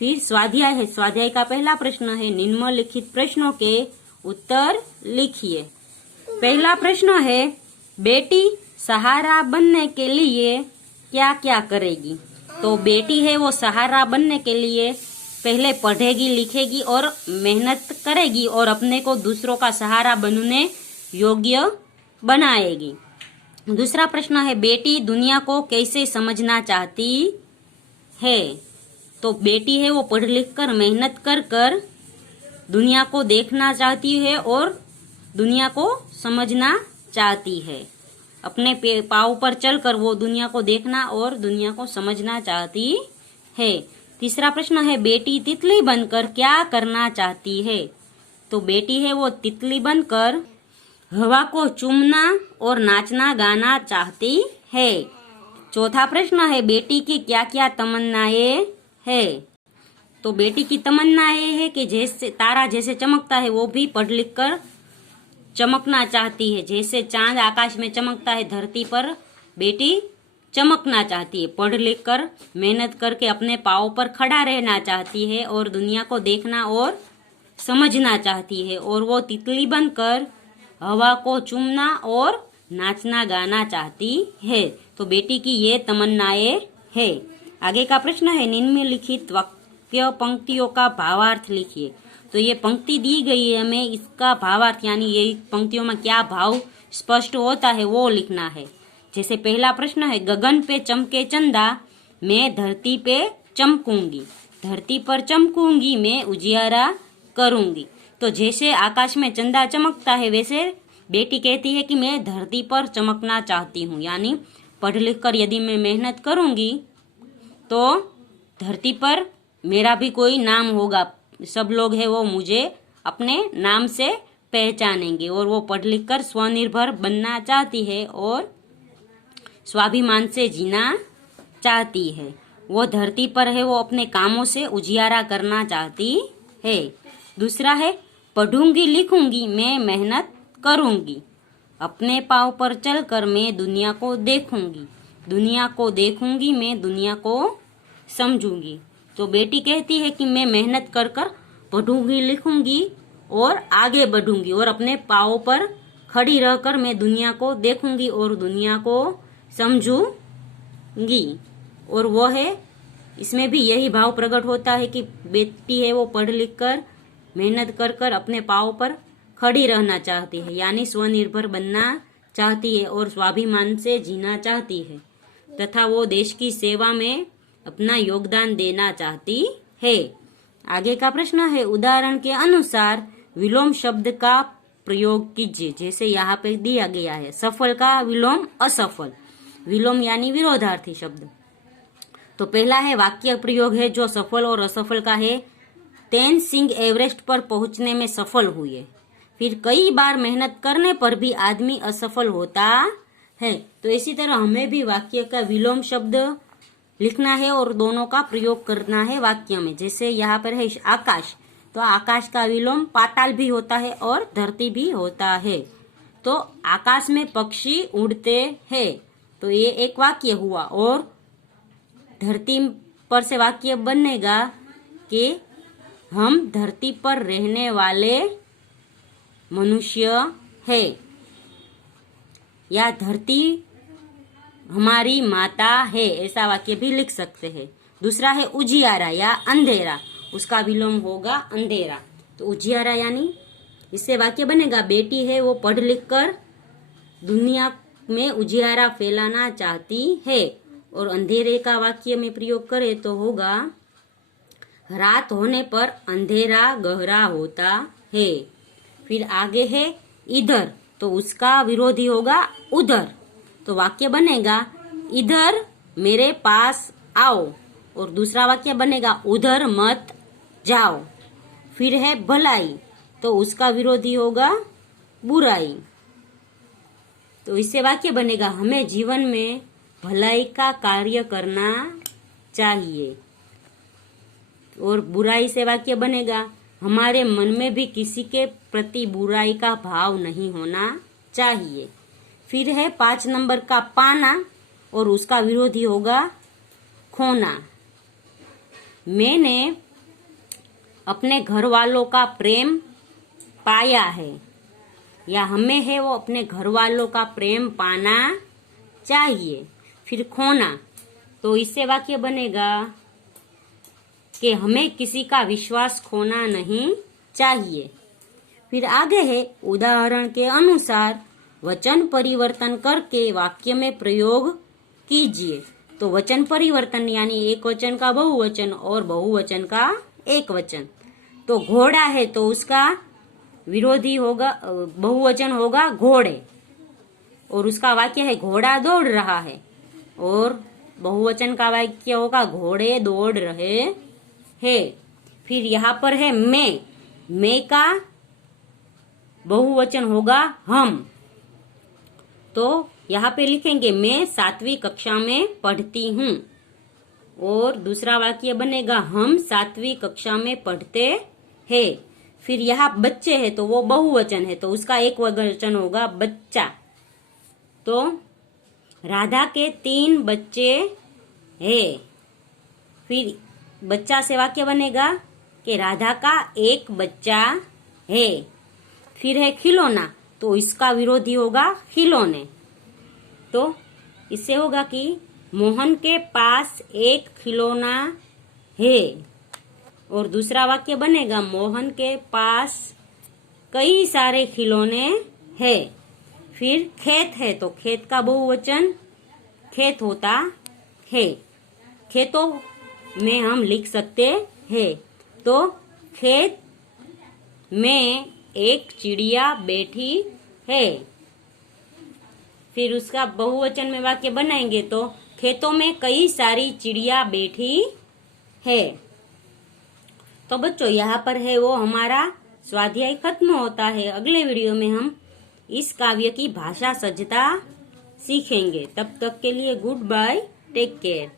फिर स्वाध्याय है। स्वाध्याय का पहला प्रश्न है, निम्नलिखित प्रश्नों के उत्तर लिखिए। पहला प्रश्न है, बेटी सहारा बनने के लिए क्या क्या करेगी? तो बेटी है वो सहारा बनने के लिए पहले पढ़ेगी, लिखेगी और मेहनत करेगी और अपने को दूसरों का सहारा बनने योग्य बनाएगी। दूसरा प्रश्न है, बेटी दुनिया को कैसे समझना चाहती है? तो बेटी है वो पढ़ लिख कर मेहनत कर कर दुनिया को देखना चाहती है और दुनिया को समझना चाहती है। अपने पाँव पर चलकर वो दुनिया को देखना और दुनिया को समझना चाहती है। तीसरा प्रश्न है, बेटी तितली बनकर क्या करना चाहती है? तो बेटी है वो तितली बनकर हवा को चूमना और नाचना गाना चाहती है। चौथा प्रश्न है, बेटी की क्या क्या तमन्नाएं है? तो बेटी की तमन्नाएं है कि जैसे तारा जैसे चमकता है वो भी पढ़ लिख कर चमकना चाहती है। जैसे चांद आकाश में चमकता है, धरती पर बेटी चमकना चाहती है। पढ़ लिख कर मेहनत करके अपने पाँव पर खड़ा रहना चाहती है और दुनिया को देखना और समझना चाहती है। और वो तितली बनकर हवा को चूमना और नाचना गाना चाहती है। तो बेटी की ये तमन्नाएं है। आगे का प्रश्न है, निम्नलिखित वाक्य पंक्तियों का भावार्थ लिखिए। तो ये पंक्ति दी गई है हमें, इसका भावार्थ यानी ये पंक्तियों में क्या भाव स्पष्ट होता है वो लिखना है। जैसे पहला प्रश्न है, गगन पे चमके चंदा, मैं धरती पे चमकूंगी। धरती पर चमकूंगी, मैं उजियारा करूंगी। तो जैसे आकाश में चंदा चमकता है वैसे बेटी कहती है कि मैं धरती पर चमकना चाहती हूँ। यानी पढ़ लिख कर यदि मैं मेहनत करूंगी तो धरती पर मेरा भी कोई नाम होगा, सब लोग हैं वो मुझे अपने नाम से पहचानेंगे। और वो पढ़ लिख कर स्वनिर्भर बनना चाहती है और स्वाभिमान से जीना चाहती है। वो धरती पर है वो अपने कामों से उजियारा करना चाहती है। दूसरा है, पढ़ूंगी लिखूंगी, मैं मेहनत करूंगी। अपने पाँव पर चलकर मैं दुनिया को देखूंगी। दुनिया को देखूंगी, मैं दुनिया को समझूंगी। तो बेटी कहती है कि मैं मेहनत कर कर पढ़ूंगी लिखूंगी और आगे बढ़ूंगी और अपने पाँव पर खड़ी रहकर मैं दुनिया को देखूंगी और दुनिया को समझूंगी। और वो है, इसमें भी यही भाव प्रकट होता है कि बेटी है वो पढ़ लिख कर मेहनत कर कर अपने पाँव पर खड़ी रहना चाहती है, यानी स्वनिर्भर बनना चाहती है और स्वाभिमान से जीना चाहती है तथा वो देश की सेवा में अपना योगदान देना चाहती है। आगे का प्रश्न है, उदाहरण के अनुसार विलोम शब्द का प्रयोग कीजिए। जैसे यहाँ पे दिया गया है, सफल का विलोम असफल। विलोम यानी विरोधार्थी शब्द। तो पहला है वाक्य प्रयोग है जो सफल और असफल का है। तेन सिंह एवरेस्ट पर पहुंचने में सफल हुए। फिर कई बार मेहनत करने पर भी आदमी असफल होता है। तो इसी तरह हमें भी वाक्य का विलोम शब्द लिखना है और दोनों का प्रयोग करना है वाक्य में। जैसे यहाँ पर है आकाश, तो आकाश का विलोम पाताल भी होता है और धरती भी होता है। तो आकाश में पक्षी उड़ते हैं, तो ये एक वाक्य हुआ। और धरती पर से वाक्य बनेगा कि हम धरती पर रहने वाले मनुष्य है, या धरती हमारी माता है, ऐसा वाक्य भी लिख सकते हैं। दूसरा है उजियारा या अंधेरा, उसका विलोम होगा अंधेरा। तो उजियारा यानी इससे वाक्य बनेगा, बेटी है वो पढ़ लिख कर दुनिया में उजियारा फैलाना चाहती है। और अंधेरे का वाक्य में प्रयोग करें तो होगा, रात होने पर अंधेरा गहरा होता है। फिर आगे है इधर, तो उसका विरोधी होगा उधर। तो वाक्य बनेगा, इधर मेरे पास आओ। और दूसरा वाक्य बनेगा, उधर मत जाओ। फिर है भलाई, तो उसका विरोधी होगा बुराई। तो इससे वाक्य बनेगा, हमें जीवन में भलाई का कार्य करना चाहिए। और बुराई से वाक्य बनेगा, हमारे मन में भी किसी के प्रति बुराई का भाव नहीं होना चाहिए। फिर है 5 नंबर का पाना, और उसका विरोधी होगा खोना। मैंने अपने घर वालों का प्रेम पाया है, या हमें है वो अपने घर वालों का प्रेम पाना चाहिए। फिर खोना, तो इससे वाक्य बनेगा कि हमें किसी का विश्वास खोना नहीं चाहिए। फिर आगे है उदाहरण के अनुसार वचन परिवर्तन करके वाक्य में प्रयोग कीजिए। तो वचन परिवर्तन यानी एक वचन का बहुवचन और बहुवचन का एक वचन। तो घोड़ा है तो उसका विरोधी होगा, बहुवचन होगा घोड़े, और उसका वाक्य है घोड़ा दौड़ रहा है, और बहुवचन का वाक्य होगा घोड़े दौड़ रहे हैं। फिर यहाँ पर है मैं का बहुवचन होगा हम। तो यहाँ पे लिखेंगे मैं 7वीं कक्षा में पढ़ती हूँ, और दूसरा वाक्य बनेगा हम 7वीं कक्षा में पढ़ते हैं। फिर यहाँ बच्चे है तो वो बहुवचन है, तो उसका एक वचन होगा बच्चा। तो राधा के 3 बच्चे हैं। फिर बच्चा से वाक्य बनेगा कि राधा का एक बच्चा है। फिर है खिलौना, तो इसका विरोधी होगा खिलौने। तो इससे होगा कि मोहन के पास एक खिलौना है, और दूसरा वाक्य बनेगा मोहन के पास कई सारे खिलौने हैं। फिर खेत है तो खेत का बहुवचन खेत होता है। खेतों में हम लिख सकते हैं। तो खेत में एक चिड़िया बैठी है। फिर उसका बहुवचन में वाक्य बनाएंगे तो खेतों में कई सारी चिड़िया बैठी है। तो बच्चों यहाँ पर है वो हमारा स्वाध्याय खत्म होता है। अगले वीडियो में हम इस काव्य की भाषा सज्जता सीखेंगे। तब तक के लिए गुड बाय, टेक केयर।